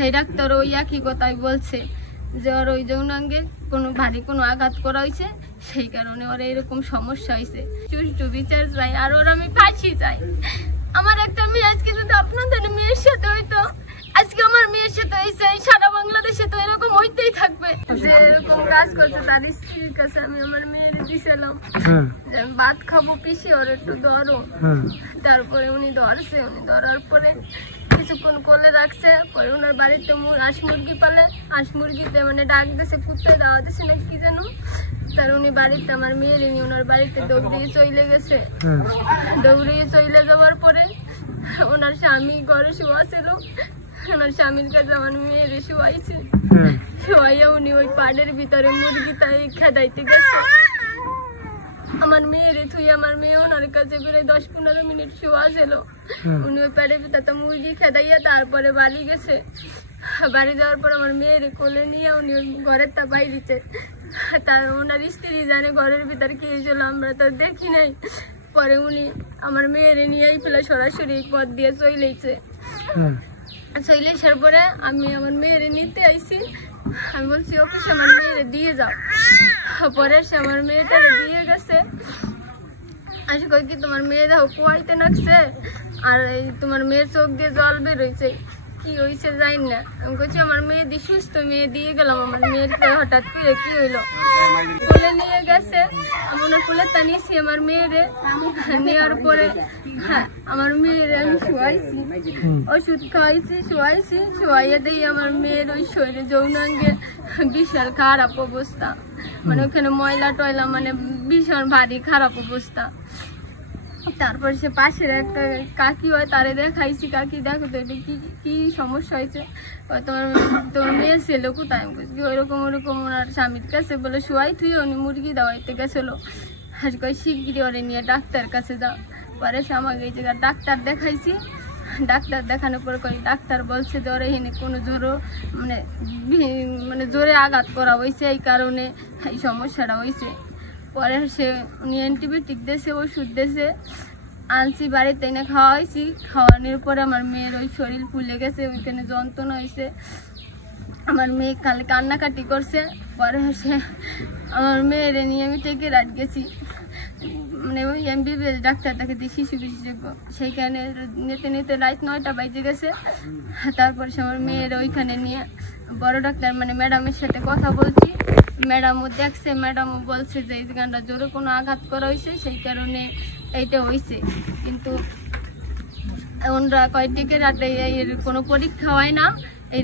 সেই ডাক্তার ওই একই কথাই বলছে যে ওর ওই যৌনাঙ্গে কোনো ভারী কোনো আঘাত করা হয়েছে, সেই কারণে ওর এরকম সমস্যা হয়েছে। সুষ্ঠু বিচার চাই, আর ওর আমি ফাঁসি চাই। আমার একটা মেয়ে আজকে যদি আপনাদের মেয়ের সাথে হইতো, আজকে আমার মেয়ের সাথে হয়েছে, সারা বাংলাদেশে তো এরকম হইতেই থাকবে। যে এরকম কাজ করছে তার স্ত্রীর কাছে আমি আমার মেয়ের দিয়েছিলাম যে আমি ভাত খাবো, পিসি ওর একটু ধরো। তারপরে উনি ধরছে, উনি ধরার পরে কিছুক্ষণ কোলে রাখছে, পরে ওনার বাড়িতে হাঁস মুরগি পালে, হাঁস মুরগিতে মানে ডাক দিয়েছে, কুত্তে দেওয়া দিয়েছে না কি যেন। তার উনি বাড়িতে আমার মেয়ের নিয়ে ওনার বাড়িতে দৌড়িয়ে চলে গেছে। দৌড়িয়ে চলে যাওয়ার পরে ওনার স্বামী ঘরে শোয়া ছিল, ওনার স্বামীর কাছে আমার মেয়ের শোয়াইছে। শোয়াইয়া উনি ওই পাড়ের ভিতরে মুরগিটা খেদাইতে গেছে। আমার মেয়ের থুই আমার মেয়ে ওনার কাছে প্রায় 10-15 মিনিট শোয়া ছিল। উনি ওই পাড়ের ভিতরে মুরগি খেদাইয়া তারপরে বাড়ি গেছে। বাড়ি যাওয়ার পর আমার মেয়ের কোলে নিয়ে উনি ঘরেরটা বাইরেছে। তার ওনার স্ত্রী জানে ঘরের ভিতরে কি হয়েছিল, আমরা তো দেখি নাই। পরে উনি আমার মেয়ের নিয়েই ফেলে সরাসরি পথ দিয়ে চলেছে। চলে আসার পরে আমি আমার মেয়ের নিতে আইছি, আমি বলছি অফিসে আমার মেয়েরে দিয়ে যাও। পরে সে আমার মেয়েটা দিয়ে গেছে। আসে কই কি তোমার মেয়ে দেখো কুয়াইতে নাকছে, আর এই তোমার মেয়ের চোখ দিয়ে জল বের হয়েছে, কি হয়েছে জানি না। আমি বলছি আমার মেয়ে দিয়ে সুস্থ মেয়ে দিয়ে গেলাম, আমার মেয়ের হঠাৎ করে কি হইলো। কোলে নিয়ে গেছে, আমি ওনার কোলে টানিয়েছি আমার মেয়েরে। নেওয়ার পরে আমার মেয়েরে আমি শোয়াইছি, ওষুধ খাওয়াইছি, শোয়াইয়া দিয়ে আমার মেয়ের ওই শরীরে যৌনাঙ্গে বিশাল খারাপ অবস্থা, মানে ওখানে ময়লা টয়লা, মানে ভীষণ ভারী খারাপ অবস্থা। তারপর সে পাশের একটা কাকি হয়, তারে দেখাইছি, কাকি দেখো তো এটা কি সমস্যা হয়েছে, তোমার মেয়ের ছেলে কোথায়। ওইরকম ওনার স্বামীর কাছে বলে শোয়াই তুই, উনি মুরগি দেওয়াইতে গেছিল। আজ কই শিগগিরি ওরে নিয়ে ডাক্তার কাছে যাও। পরে সে আমাকে এই জায়গায় ডাক্তার দেখাইছি। ডাক্তার দেখানোর পর কই ডাক্তার বলছে যে ওরে এখানে কোনো মানে জোরে আঘাত করা হয়েছে, এই কারণে এই সমস্যাটা হয়েছে। পরে সে উনি অ্যান্টিবায়োটিক দিয়েছে, ওষুধ দিয়েছে, আনছি বাড়িতে এনে খাওয়াইছি। খাওয়ানোর পরে আমার মেয়ের ওই শরীর ফুলে গেছে, ওইখানে যন্ত্রণা হয়েছে। আমার মেয়ে খালি কান্নাকাটি করছে। পরে সে আমার মেয়ের নিয়ে আমি টেকে রাত গেছি, মানে ওই MBBS ডাক্তার তাকে দিয়ে শিশু বিশেষজ্ঞ, সেইখানে নিতে নিতে রাত 9টা বাজে গেছে। তারপর সে আমার মেয়ের ওইখানে নিয়ে বড় ডাক্তার মানে ম্যাডামের সাথে কথা বলছি। ম্যাডামও দেখছে, ম্যাডামও বলছে যে এই গানটা জোরে কোনো আঘাত করা হয়েছে, সেই কারণে এইটা হয়েছে। কিন্তু ওনারা কয়েকটিকে রাতে এর কোনো পরীক্ষা হয় না, এই